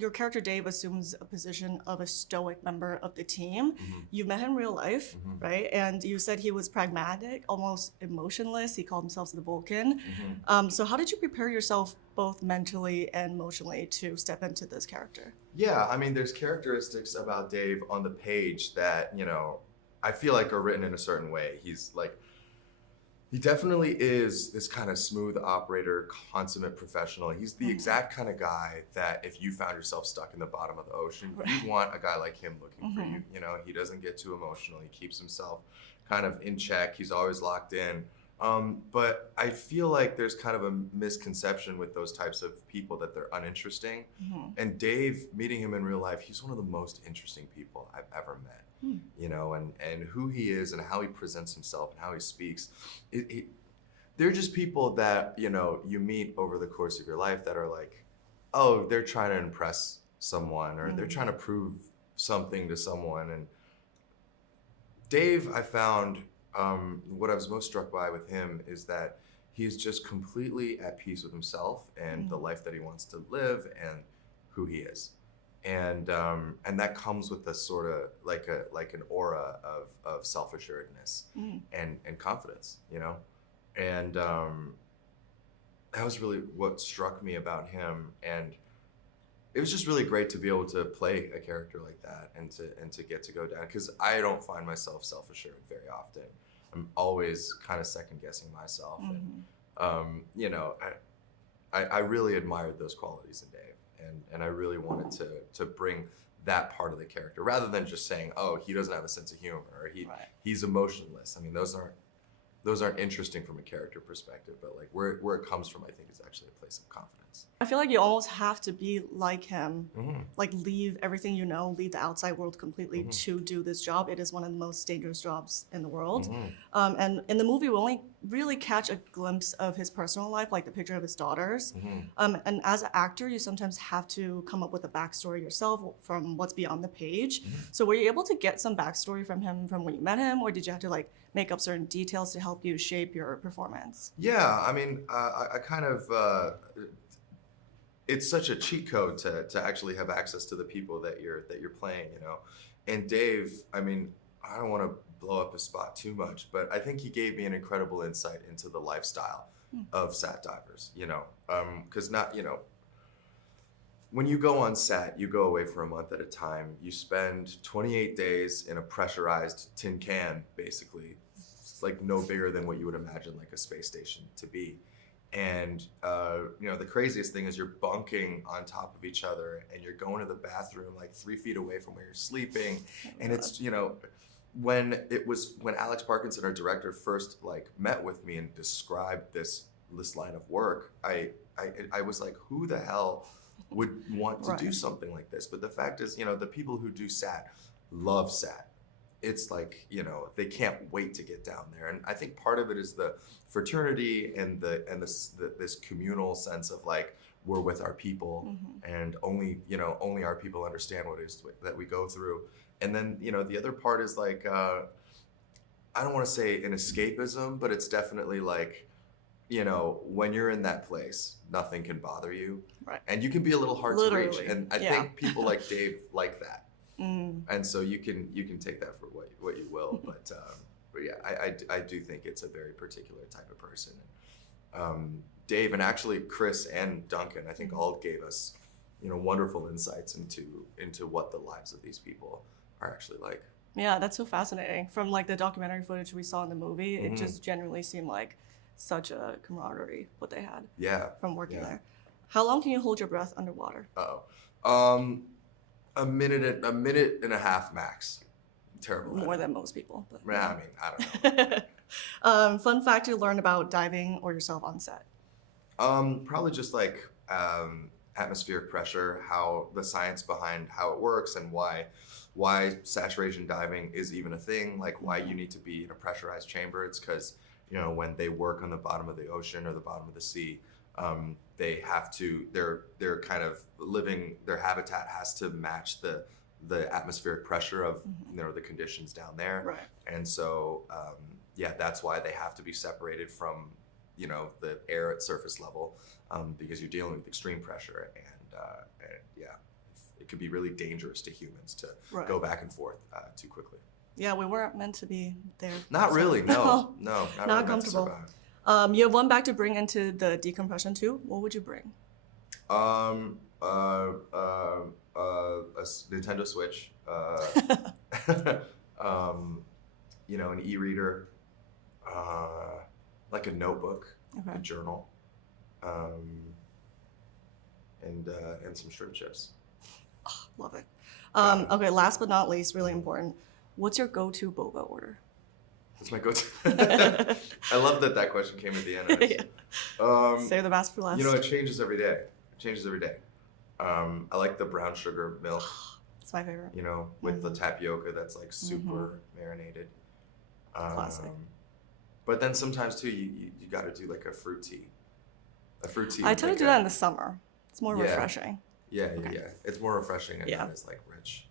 your character Dave assumes a position of a stoic member of the team. You met him in real life, right? And you said he was pragmatic, almost emotionless. He called himself the Vulcan. So how did you prepare yourself both mentally and emotionally to step into this character? Yeah, I mean, there's characteristics about Dave on the page that, you know, I feel like are written in a certain way. He's like, he definitely is this kind of smooth operator, consummate professional. He's the exact kind of guy that if you found yourself stuck in the bottom of the ocean, you want a guy like him looking for you. You know, he doesn't get too emotional. He keeps himself kind of in check. He's always locked in. But I feel like there's kind of a misconception with those types of people that they're uninteresting. And Dave, meeting him in real life, he's one of the most interesting people I've ever met. You know, and who he is and how he presents himself and how he speaks. They're just people that, you know, you meet over the course of your life that are like, oh, they're trying to impress someone or they're trying to prove something to someone. And Dave, I found, what I was most struck by with him is that he's just completely at peace with himself and the life that he wants to live and who he is. And that comes with a sort of like an aura of self-assuredness and confidence, you know? And that was really what struck me about him. And it was just really great to be able to play a character like that and to get to go down, because I don't find myself self-assured very often. I'm always kind of second guessing myself. And, you know, I really admired those qualities in Dave. And I really wanted to bring that part of the character, rather than just saying, oh, he doesn't have a sense of humor, or he's emotionless. I mean, those aren't interesting from a character perspective, but like where it comes from, I think, is actually a place of confidence. I feel like you almost have to be like him, like leave everything you know, leave the outside world completely to do this job. It is one of the most dangerous jobs in the world. And in the movie, we only really catch a glimpse of his personal life, like the picture of his daughters. And as an actor, you sometimes have to come up with a backstory yourself from what's beyond the page. So were you able to get some backstory from him from when you met him, or did you have to like make up certain details to help you shape your performance? Yeah, I mean, I kind of, it's such a cheat code to actually have access to the people that you're playing, you know. And Dave, I mean, I don't want to blow up his spot too much, but I think he gave me an incredible insight into the lifestyle of sat divers, you know, because you know, when you go on set, you go away for a month at a time. You spend 28 days in a pressurized tin can, basically. It's like no bigger than what you would imagine like a space station to be. And, you know, the craziest thing is you're bunking on top of each other and you're going to the bathroom like 3 feet away from where you're sleeping. And it's, you know, when Alex Parkinson, our director, first like met with me and described this line of work, I was like, who the hell would want to do something like this? But the fact is, you know, the people who do SAT love SAT. It's like, you know, they can't wait to get down there. And I think part of it is the fraternity and this communal sense of like, we're with our people and only our people understand what it is that we go through. And then, you know, the other part is like, I don't want to say an escapism, but it's definitely like, you know, when you're in that place, nothing can bother you. Right. And you can be a little hard to reach. And I think people like Dave like that. And so you can take that for what you will, but yeah, I do think it's a very particular type of person. Dave, and actually Chris and Duncan, I think all gave us, you know, wonderful insights into what the lives of these people are actually like. Yeah, that's so fascinating. From like the documentary footage we saw in the movie, it just genuinely seemed like such a camaraderie what they had. Yeah. From working there. How long can you hold your breath underwater? A minute and a half max. Terrible. More than most people. But, yeah. I mean, I don't know. Fun fact you learned about diving or yourself on set? Probably just like atmospheric pressure, how the science behind how it works and why saturation diving is even a thing, like why you need to be in a pressurized chamber. It's because, you know, when they work on the bottom of the ocean or the bottom of the sea, they have to, they're kind of living, their habitat has to match the atmospheric pressure of, you know, the conditions down there. Right. And so, yeah, that's why they have to be separated from, you know, the air at surface level, because you're dealing with extreme pressure. And yeah, it could be really dangerous to humans to Right. go back and forth too quickly. Yeah, we weren't meant to be there. Not so- really, no, not really meant to comfortable. survive. You have one bag to bring into the decompression too. What would you bring? A Nintendo Switch, you know, an e-reader, like a notebook, Okay. a journal, and some shrimp chips. Love it. Okay, last but not least, really important. What's your go-to boba order? That's my go-to. I love that question came at the end of it. Save the best for last. You know, it changes every day. I like the brown sugar milk, It's my favorite. you know, with the tapioca that's like super marinated. Classic. But then sometimes too, you got to do like a fruit tea. A fruit tea. I tend to do that in the summer. It's more Yeah. refreshing. Yeah. It's more refreshing and Yeah. not as like rich.